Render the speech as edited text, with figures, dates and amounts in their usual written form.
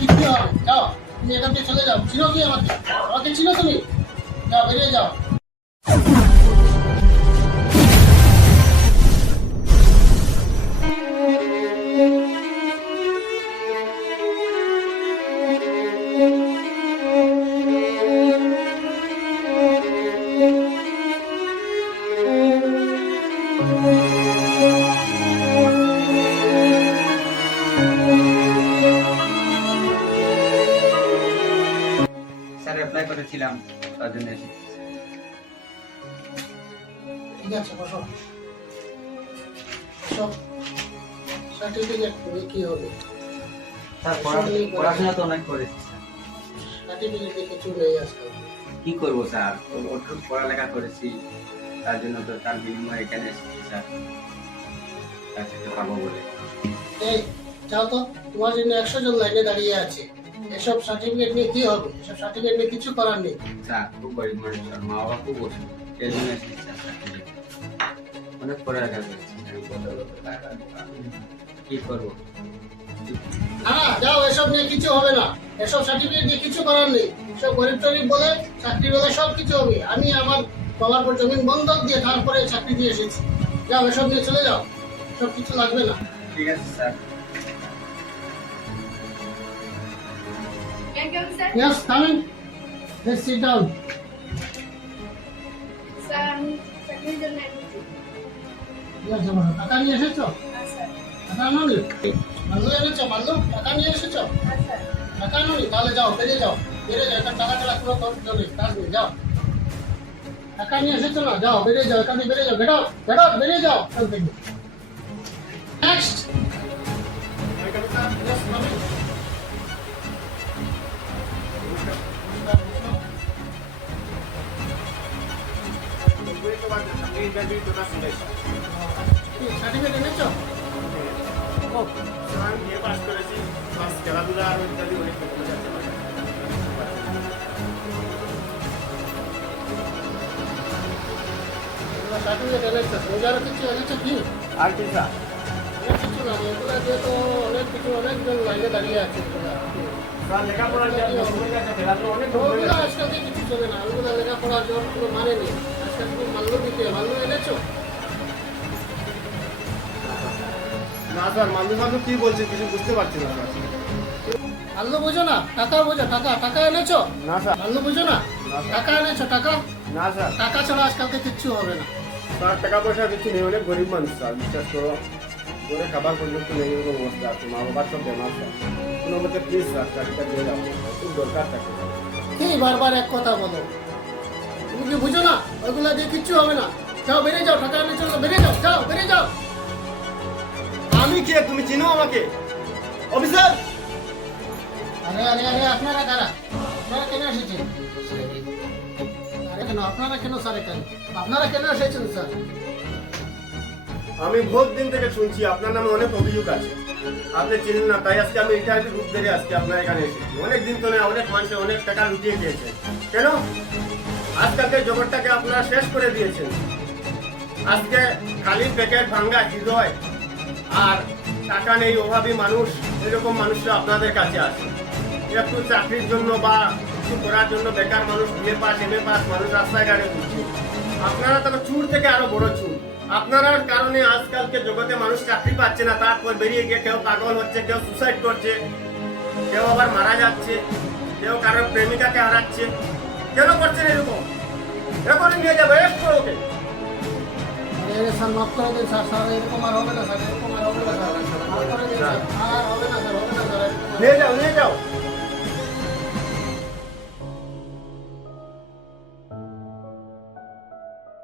কিচ্ছু হবে, যাও তুমি এখান থেকে চলে যাও। চিনো কি আমাকে? আমাকে চিনো তুমি? যাও, বেরিয়ে যাও। স্যার অ্যাপ্লাই করেছিলাম তার জন্য এসেছি। ঠিক আছে, বসো। সব সার্টিফিকেট নিয়ে কি হবে? স্যার পড়াশোনা তো অনেক করেছি স্যার। সার্টিফিকেট দিয়ে কিছু নেই আজকাল। কি করবো স্যার, ওটুকু পড়ালেখা করেছি, তার জন্য তো তার বিনিময়ে এখানে এসেছি স্যার, চাকরিটা পাবো বলে। এই যাও তো, তোমার জন্য 100 জন লাইনে দাঁড়িয়ে আছে। এসব সার্টিফিকেট নিয়ে কি হবে? এসব সার্টিফিকেট নিয়ে কিছু করার নেই। স্যার খুব গরিব মানুষ স্যার, মা বাবা খুব অসুখ, সেই জন্য এসেছি স্যার চাকরিটা। অনেক পড়ালেখা করেছি, কি করবো? না না, যাও, এসব নিয়ে কিছু হবে না। এসব সার্টিফিকেট নিয়ে কিছু করার নেই। সব গরিব টরিব বলে, চাকরি বলে সব কিছু হবে। আমি আমার বাবার পর জমিন বন্ধক দিয়ে তারপরে চাকরি দিয়ে এসেছি। যাও, এসব নিয়ে চলে যাও, সব কিছু লাগবে না। ঠিক আছে sir. Can I come, sir? Yes, come in. Let's sit down. Sir, আমি চাকরির জন্য এসেছি। Yes, বসো। টাকা নিয়ে এসেছো? হ্যাঁ, স্যার। টাকা আনোনি? মাল্লু এনেছো? মাল্লু, টাকা নিয়ে এসেছো? হ্যাঁ, স্যার। টাকা আনোনি? তাহলে যাও, বেরিয়ে যাও। বেরিয়ে যাও, এখানে টাকা ছাড়া কোনো কাজ নেই, যাও। টাকা নিয়ে এসেছো না? যাও, বেরিয়ে যাও, এখান থেকে বেরিয়ে যাও। গেট আউট, গেট আউট, বেরিয়ে যাও এখান থেকে। Next. Yes, come in. Certificate এনেছো? সার্টিফিকেট এনেছো? রোজার কিছু এনেছো কি? আর কি স্যার? অনেক কিছু না, এগুলো দিয়ে তো অনেক কিছু, অনেকজন লাইনে দাঁড়িয়ে আছে। ওগুলো আজকাল দিয়ে কিছু চলে না, ওগুলো লেখাপড়ার জন্য কোনো মানে নেই। আজকাল তুমি মাল্য দিতে, মাল্য এনেছো? না স্যার, মাল্লু মাল্লু কি বলছে কিছু বুঝতে পারছি না স্যার। মাল্য বোঝো না? টাকা বোঝো? টাকা টাকা এনেছো? না স্যার। মাল্য বোঝো না? না, স্যার। টাকা এনেছো? টাকা না স্যার। টাকা ছাড়া আজকালকে কিচ্ছু হবে না। স্যার টাকা পয়সা কিছু নেই, অনেক গরিব মানুষ স্যার, বিশ্বাস করো। করে খাবার পর্যন্ত নেই, এরকম অবস্থা আছে। মা বাবার সব বেমার স্যার, কোনো মতে প্লিজ স্যার চাকরিটা দিয়ে যাবো, খুব দরকার চাকরি। কি বারবার এক কথা বলো? তুমি কি বুঝো না? ওইগুলো দিয়ে কিচ্ছু হবে না। যাও, বেরিয়ে যাও, টাকা এনেছো না? বেরিয়ে যাও, যাও, বেরিয়ে যাও। আমি কে, তুমি চিনো আমাকে? অফিসার! আরে আরে আরে, আপনারা কারা? আপনারা কেন এসেছেন? আরে কেন আপনারা কেন স্যার এখানে? আপনারা কেন এসেছেন স্যার? আমি বহুত দিন থেকে শুনছি আপনার নামে অনেক অভিযোগ আছে, আপনি চিনেন না, তাই আজকে আমি ইন্টারভিউ রূপ ধরে আজকে আপনার এখানে এসেছি। অনেক দিন ধরে অনেক মানুষের অনেক টাকা লুটিয়ে দিয়েছে। কেন? আজকালকে জগৎটাকে আপনারা শেষ করে দিয়েছেন। আজকে খালি প্যাকেট ভাঙ্গা হৃদয় আর টাকা নেই অভাবী মানুষ, এরকম মানুষরা আপনাদের কাছে আছে। একটু চাকরির জন্য বা কিছু করার জন্য বেকার মানুষ, BA pass M A pass মানুষ রাস্তায় গাড়ি ঘুরছে। আপনারা তো চুর থেকে আরো বড় চুর। আপনার কারণে আজকালকে জগতে মানুষ চাকরি পাচ্ছে না, তারপর বেরিয়ে গিয়ে কেউ পাগল হচ্ছে, কেউ সুসাইড করছে, কেউ আবার মারা যাচ্ছে, কেউ কারোর প্রেমিকাকে হারাচ্ছে। কেন করছেন এরকম? এখন নিয়ে যাবো, এস করো ওকে। আরে স্যার, মাফ করে দিন স্যার। স্যার, এরকম আর হবে না স্যার, এরকম আর হবে না স্যার। মাফ করে দিন স্যার। আর হবে না স্যার, হবে না স্যার, এরকম আর- নিয়ে যাও, নিয়ে যাও।